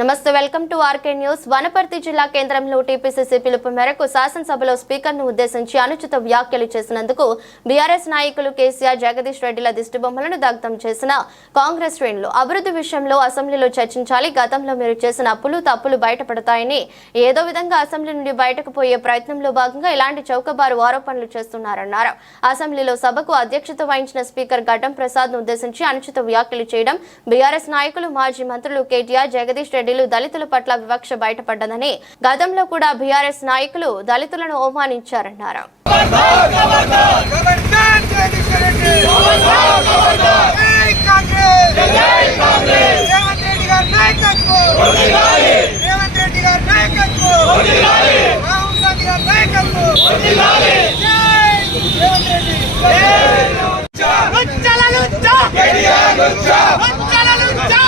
నమస్తే welcome to RK news. Wanaparthy జిల్లా కేంద్రంలో టీపీసీసీ పిలుపు మేరకు శాసనసభలో స్పీకర్ను ఉద్దేశించి అనుచిత వ్యాఖ్యలు చేసినందుకు బీఆర్ఎస్ నాయకులు కేసీఆర్ జగదీష్ రెడ్డిల దిష్టిబొమ్మలను దగ్ధం చేసిన కాంగ్రెస్ శ్రేణులు. అభివృద్ధి విషయంలో అసెంబ్లీలో చర్చించాలి. గతంలో మీరు చేసిన అప్పులు తప్పులు బయటపడతాయని ఏదో విధంగా అసెంబ్లీ నుండి బయటకు పోయే ప్రయత్నంలో భాగంగా ఇలాంటి చౌకబారు ఆరోపణలు చేస్తున్నారన్నారు. అసెంబ్లీలో సభకు అధ్యక్షత వహించిన స్పీకర్ ఘటం ప్రసాద్ను ఉద్దేశించి అనుచిత వ్యాఖ్యలు చేయడం బీఆర్ఎస్ నాయకులు మాజీ మంత్రులు కేటీఆర్ జగదీష్ రెడ్డి రెడ్డిలు దళితుల పట్ల వివక్ష బయటపడ్డదని గతంలో కూడా బీఆర్ఎస్ నాయకులు దళితులను అవమానించారన్నారు. ఖబర్దార్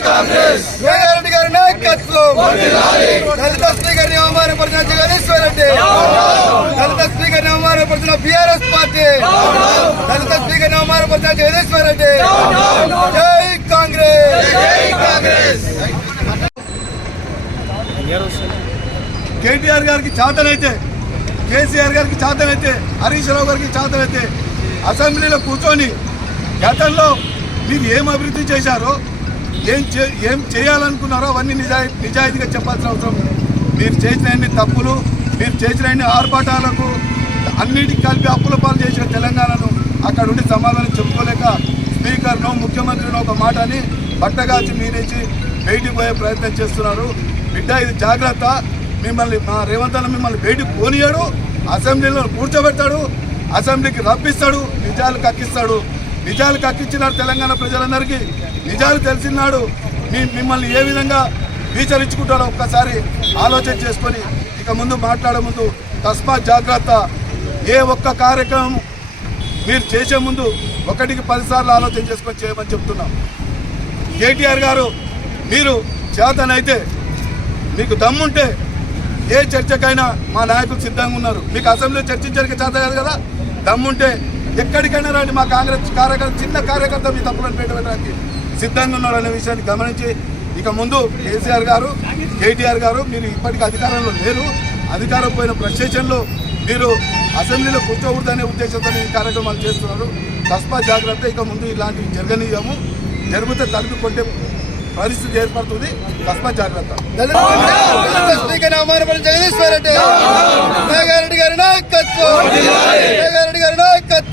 టిఆర్ఎస్ గారి నాయకత్వం దళిత స్పీకర్ అవమానపరిచిన జగదీశ్వర్ రెడ్డి దళిత స్పీకర్ అవమానపరిచిన బిఆర్ఎస్ పార్టీ దళిత స్పీకర్ అవమానపరిచిన జగదీశ్వర్ రెడ్డి జై కాంగ్రెస్ కేటీఆర్ గారికి చాతనైతే కేసీఆర్ గారికి చాతనైతే హరీష్ రావు గారికి చాతనైతే అసెంబ్లీలో కూర్చొని గతంలో మీరు ఏం అభివృద్ధి చేశారో ఏం చే ఏం చేయాలనుకున్నారో అవన్నీ నిజాయి నిజాయితీగా చెప్పాల్సిన అవసరం మీరు చేసిన అన్ని తప్పులు మీరు చేసిన అన్ని ఆర్భాటాలకు అన్నిటికి కలిపి అప్పుల పాలు చేసిన తెలంగాణను అక్కడ ఉండి సమాధానం చెప్పుకోలేక స్పీకర్ను ముఖ్యమంత్రిని ఒక మాట అని బట్టగాచి మీరేసి బయటికి పోయే ప్రయత్నం చేస్తున్నారు. బిడ్డ ఇది జాగ్రత్త. మిమ్మల్ని మా రేవంత్ మిమ్మల్ని బయటికి పోనీయాడు. అసెంబ్లీలో కూర్చోబెట్టాడు అసెంబ్లీకి రప్పిస్తాడు నిజాలు కక్కిస్తాడు. నిజాలు కక్కించినాడు తెలంగాణ ప్రజలందరికీ. నిజాలు తెలిసినాడు. మీ మిమ్మల్ని ఏ విధంగా విచారించుకుంటాడో ఒక్కసారి ఆలోచన చేసుకొని ఇక ముందు మాట్లాడే ముందు తస్మాత్ జాగ్రత్త. ఏ ఒక్క కార్యక్రమం మీరు చేసే ముందు ఒకటికి పదిసార్లు ఆలోచన చేసుకొని చేయమని చెప్తున్నాం. కేటీఆర్ గారు మీరు చేతనైతే మీకు దమ్ముంటే ఏ చర్చకైనా మా నాయకులు సిద్ధంగా ఉన్నారు. మీకు అసెంబ్లీ చర్చించడానికి చేత కాదు కదా? దమ్ముంటే ఎక్కడికైనా రండి మా కాంగ్రెస్ కార్యకర్త చిన్న కార్యకర్త మీ తప్పులను పెట్టడానికి సిద్ధంగా ఉన్నారు అనే విషయాన్ని గమనించి ఇక ముందు కేసీఆర్ గారు కేటీఆర్ గారు మీరు ఇప్పటికీ అధికారంలో లేరు. అధికారం పోయిన ప్రశ్నేషన్లో మీరు అసెంబ్లీలో కూర్చోకూడదనే ఉద్దేశంతో ఈ కార్యక్రమాలు చేస్తున్నారు. తస్మా జాగ్రత్త ఇక ముందు ఇలాంటివి జరగనీయము. జరిగితే తలుపు కొట్టే పరిస్థితి ఏర్పడుతుంది. తస్మా జాగ్రత్త. జగదీశ్వర్ రెడ్డి గారి నాయకత్వం.